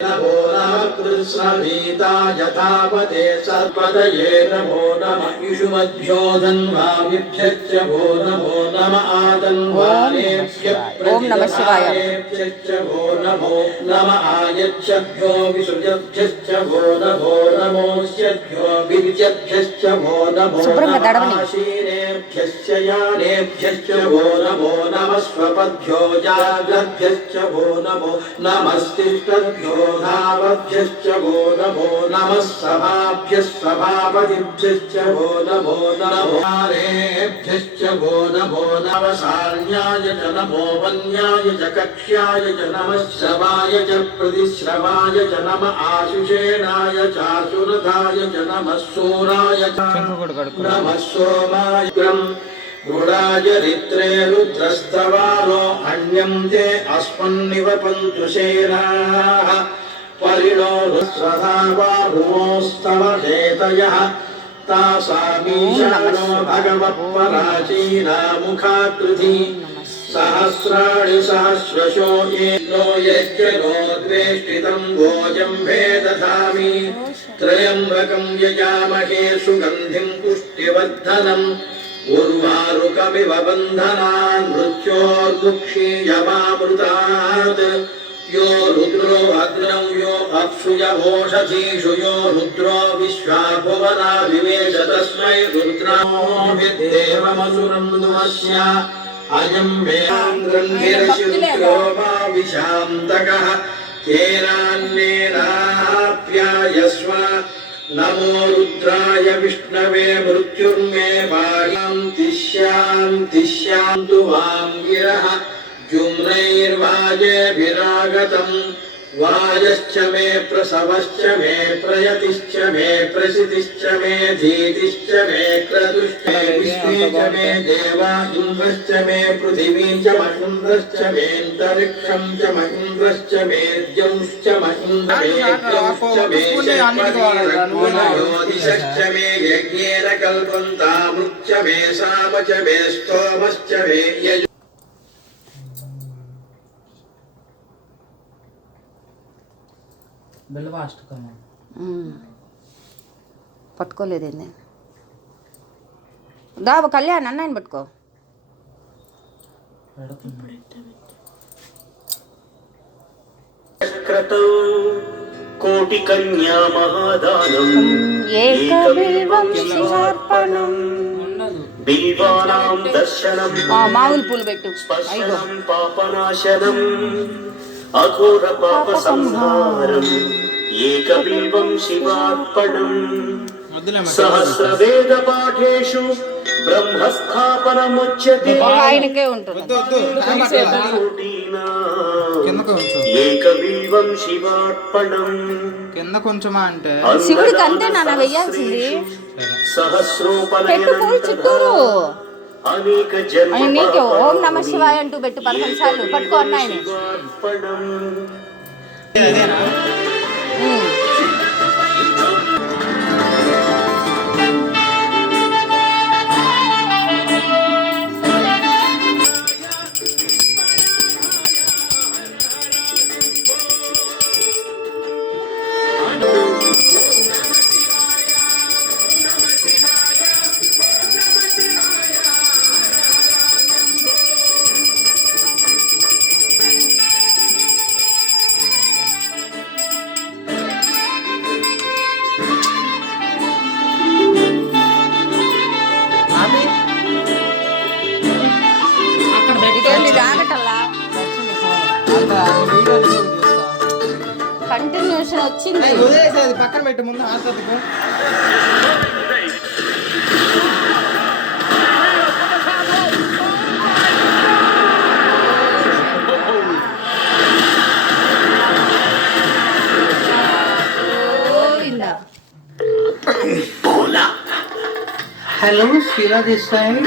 नमो नमः कृष्णभीता यथापते सर्पदये नमो नमः इषुमध्यो धन्वामिभ्यश्च वो नमो नमः आदन्वानेभ्यः प्रतिदधानेभ्यश्च वो नमो नमः आयच्छभ्यो विसृजभ्यश्च वो नमो नमोऽस्यभ्यो विविजभ्यश्च वो नमो नमः आशीनेभ्यश्च यानेभ्यश्च वो नमो नमः स्वपद्भ्यो जाग्रभ्यश्च वो नमो नमस्तिष्ठभ्यो धावभ्यश्च वो नमो नमः सभाभ्यः सभापतिभ्यश्च वो नमो नमो नारेभ्यश्च वो नमो नमः सारण्याय च नमो वन्याय च कक्ष्याय च नमः श्रवाय च प्रतिश्रवाय च नमः आशुषेणाय च आशुरथाय च नमः सूराय च नमः सोमाय गुणाजरित्रे रुद्रस्तवानो अन्यं ते अस्मन्निव पन्तुषेणाः परिणो रुद्रधावाहुमोस्तव हेतयः तासामीशानो भगवत्पराचीना मुखाकृति सहस्राणि सहस्रशो येनो यज्ञनो द्वेष्टितं भोजम्भे दधामि त्र्यम्बकं यजामहे सुगन्धिं पुष्टिवर्धनम् उर्वारुकमिव बन्धनान् मृत्योर्मुक्षीयमामृतात् यो रुद्रो अग्नौ यो अप्सुयघोषधीषु यो रुद्रो विश्वा भुवना विवेश तस्मै रुद्रो विद्देवमसुरं दुमस्य अयं वेन्द्रन्धिरशिरुद्रो मा विशान्तकः तेनान्येनाप्यायस्व नमो रुद्राय विष्णवे मृत्युर्मे शान्तिश्शान्तु वां गिरः जुम्नैर्वाजेभिरागतम् वाजश्च मे प्रसवश्च मे प्रयतिश्च मे प्रसितिश्च मे धीतिश्च मे क्रतुश्च मे विश्वे च मे देवा इन्द्रश्च मे पृथिवी च महीन्द्रश्च मेऽन्तरिक्षं च महीन्द्रश्च मे द्यौश्च महीन्द्रश्च मे ज्योतिषश्च मे यज्ञेन कल्पन्तामृच्च मे साम च मे स्तोमश्च मे यजु పట్టుకోలేదేంది దా కళ్యాణ్ అన్నయ్యని పట్టుకో కోటి కన్యా మహాదానం ఏకబిల్వం శివార్పణం బిల్వానాం దర్శనం మామూలు పూలు పెట్టు స్పర్శనం పాపనాశనం అఘోర పాప సంహారం ఏకబిల్వం శివార్పణం సహస్రవేద పాఠేషు బ్రహ్మస్థాపనముచ్యతే ఆయనకే ఉంటుంది ఏకబిల్వం శివార్పణం కింద కొంచెమా అంటే శివుడికి అంతే నాన్న వెయ్యాల్సింది పెట్టు పూలు చిత్తూరు నీకే ఓం నమ శివాయ అంటూ పెట్టు 11 సార్లు పట్టుకో అన్నాయని కంటిన్యూషన్ వచ్చింది పక్కన పెట్టే ముందు ఆసక్తికు Hello, Sheila this side.